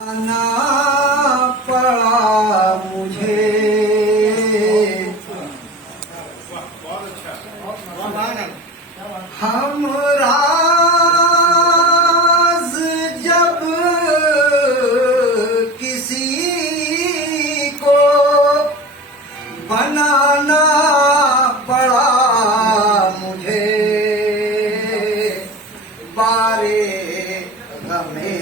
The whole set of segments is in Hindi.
आना पड़ा मुझे हम राज जब किसी को बनाना पड़ा मुझे बारे गमे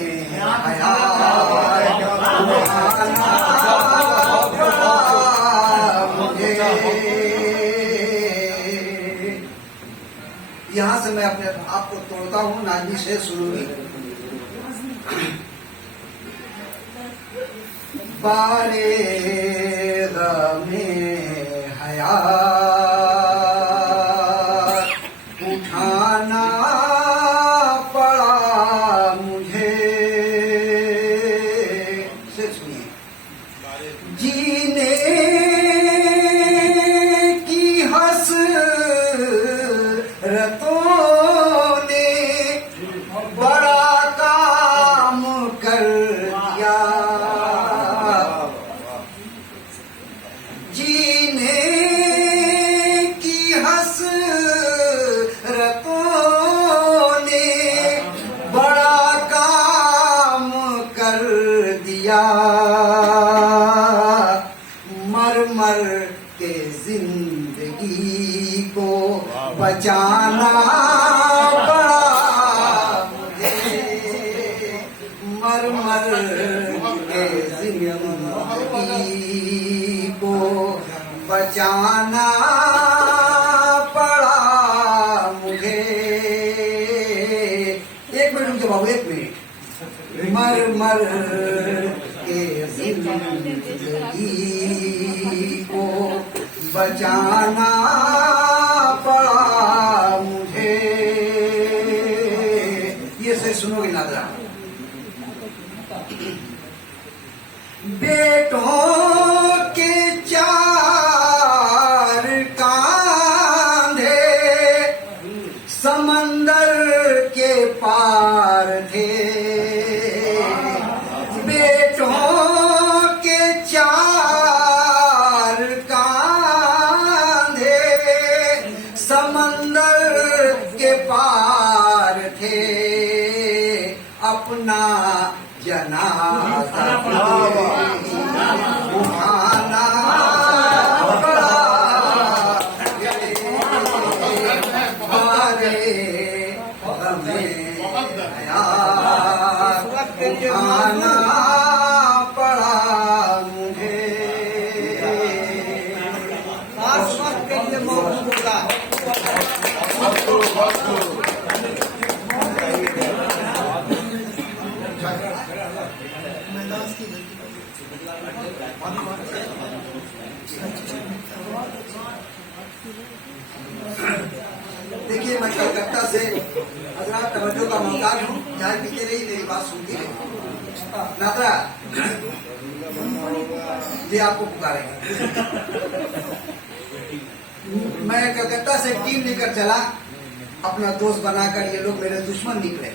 यहाँ से मैं अपने आप को तोड़ता हूँ। नानी से सुनूंगी। बारे गमे हयात उठाना पड़ा मुझे। सिर्फ सुनिए। जीने की हसरतों ने बड़ा काम कर दिया। जीने की हसरतों ने बड़ा काम कर दिया। मर मर के जिंदगी को बचाना पड़ा मुझे। मर मर के जिंदगी को बचाना पड़ा मुझे। एक मिनट रुकिए बाबू, एक मिनट। मर मर के जिंदगी को बचाना पड़ा मुझे। ये से सुनोगे नादरा। बेटों के चार कांधे समंदर के पार थे। बेटों के चार कांधे समंदर के पार थे। अपना जनाजा उठाना पड़ा बारे गमे हयात उठाना पड़ा मुझे। देखिए, मैं कलकत्ता से हजरात तवज्जो का मोहताज हूँ। चाय पीते रही, मेरी बात सुनती है। नादरा ये आपको पुकारेंगे। मैं कलकत्ता से टीम लेकर चला, अपना दोस्त बनाकर। ये लोग मेरे दुश्मन निकले।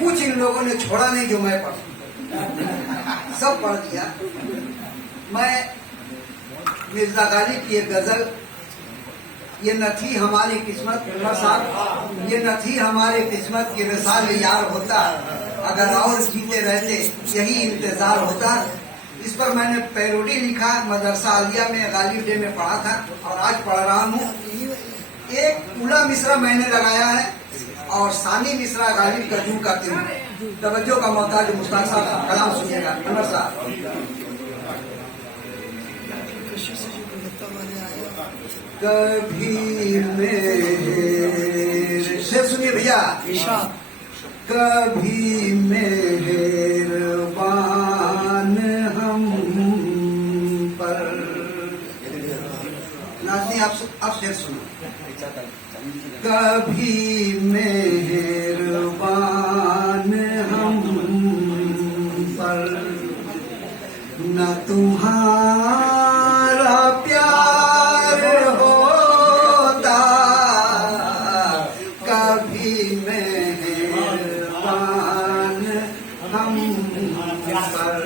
कुछ इन लोगों ने छोड़ा नहीं जो मैं पढ़, सब पढ़ दिया। मैं मिर्जा गालिब की एक गजल, ये न थी हमारी किस्मत साहब, ये न थी हमारी किस्मत की विसाल यार होता, अगर और जीते रहते यही इंतजार होता। इस पर मैंने पैरोडी लिखा। मदरसा आलिया में गालिब डे में पढ़ा था और आज पढ़ रहा हूँ। एक उला मिसरा मैंने लगाया है और सानी मिसरा गालिब का जू का तिल। तवज्जो का मोहताज मुश्ताक साहब कलाम सुनिएगा। अनवर साहब। कभी मेरे से सुनिए भैया। कभी मेहरबान हम पर। नाज़नी आप शेर सुनो। कभी मेहरबान हम पर न तुम्हारा प्यार होता। कभी मेहरबान हम पर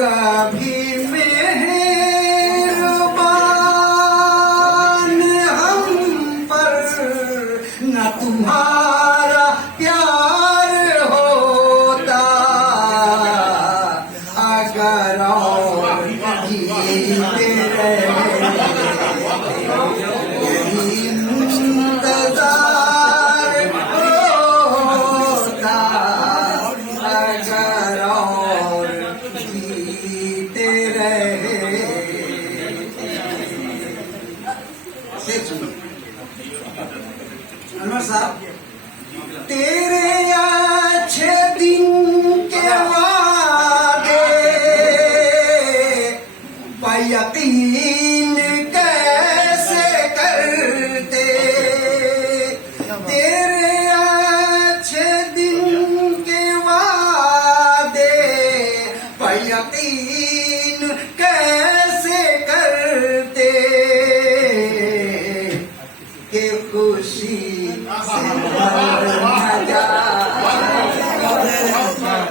कभी मेहरबान हम पर न तुम्हारा प्यार होता, अगर और जीते इंतजार होता, अगर और जीते रहे। अनवर साहब, तेरे अच्छे दिन के वादे पर यकीन कैसे करते, तेरे अच्छे दिन के वादे पर यकीन कैसे करते, के खुशी से मर न जाते,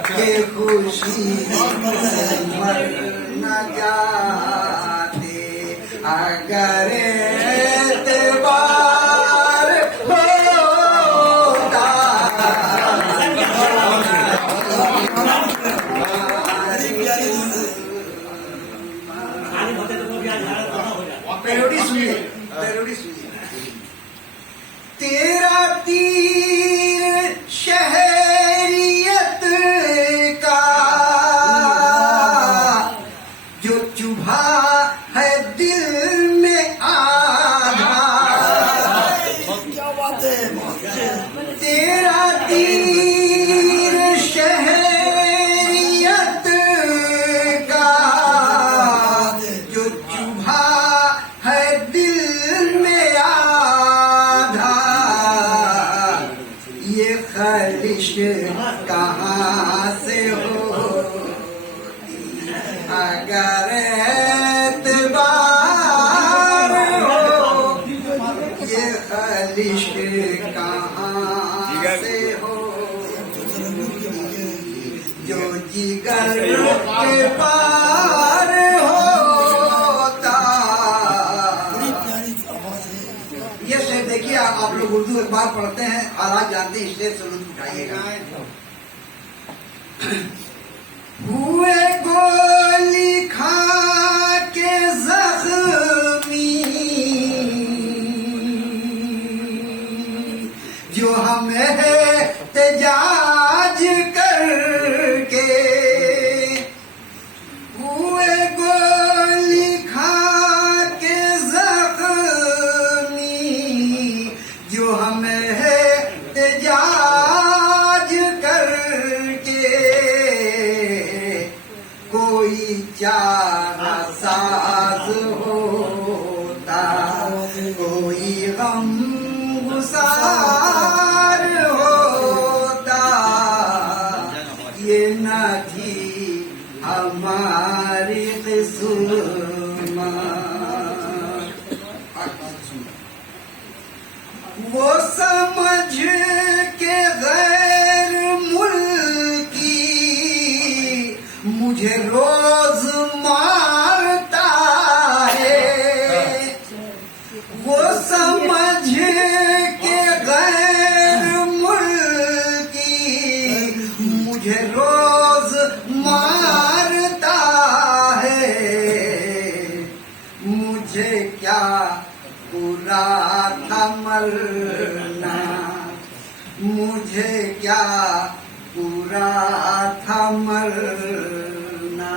के खुशी से मर न जाते, अगर एतबार होता। पेरोडी सुनिए, पेरोडी सुनिए। तेरा तीर शहरियत का जो चुभा है दिल में आधा, क्या बात है। तेरा तीर शहरियत का जो चुभा है दिल में आधा, ये खलिश कहाँ से होती, अगर एतबार हो, ये खलिश कहाँ से होती, जो जिगर के पार होता। ये शेर देखिए, आप लोग उर्दू एक बार पढ़ते हैं, हालात जानते हैं, इसलिए से लुत्फ उठाइएगा। हुए गोली खा के जख्मी जो हमें तेजाज करके, हुए गोली खा के जख्मी जो हमें तेजाज करके, कोई चारा साज होता, कोई गम गुसार होता, ये न थी हमारी किस्मत। वो समझ के गैर मुल्की मुझे रोज मारता है, वो समझ के गैर मुल्की मुझे रोज मारता है, मुझे क्या बुरा था मरना, मुझे क्या बुरा था मरना,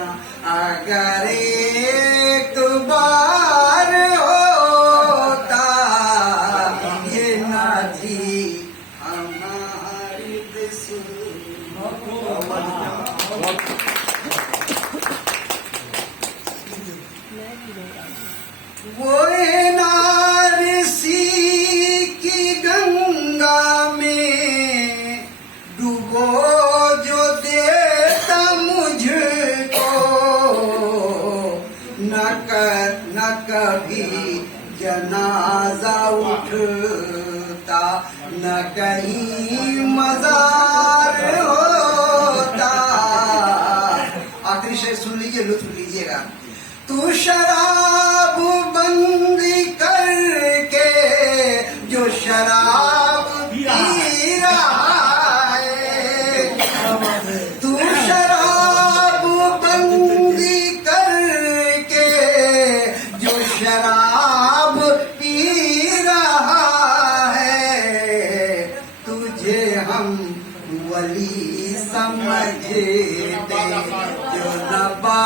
अगर एक बार होता, ये न थी हमारी किस्मत। वो नारसी की गंगा में डूबो जो देता मुझको, न कभी जनाजा उठता, न कहीं मजार होता, लीजिए, लुत्फ लीजिएगा। तू शराब बंदी करके जो शराब पी रहा है, तू शराब बंदी करके जो शराब पी रहा है, तुझे हम वली समझते जो नबा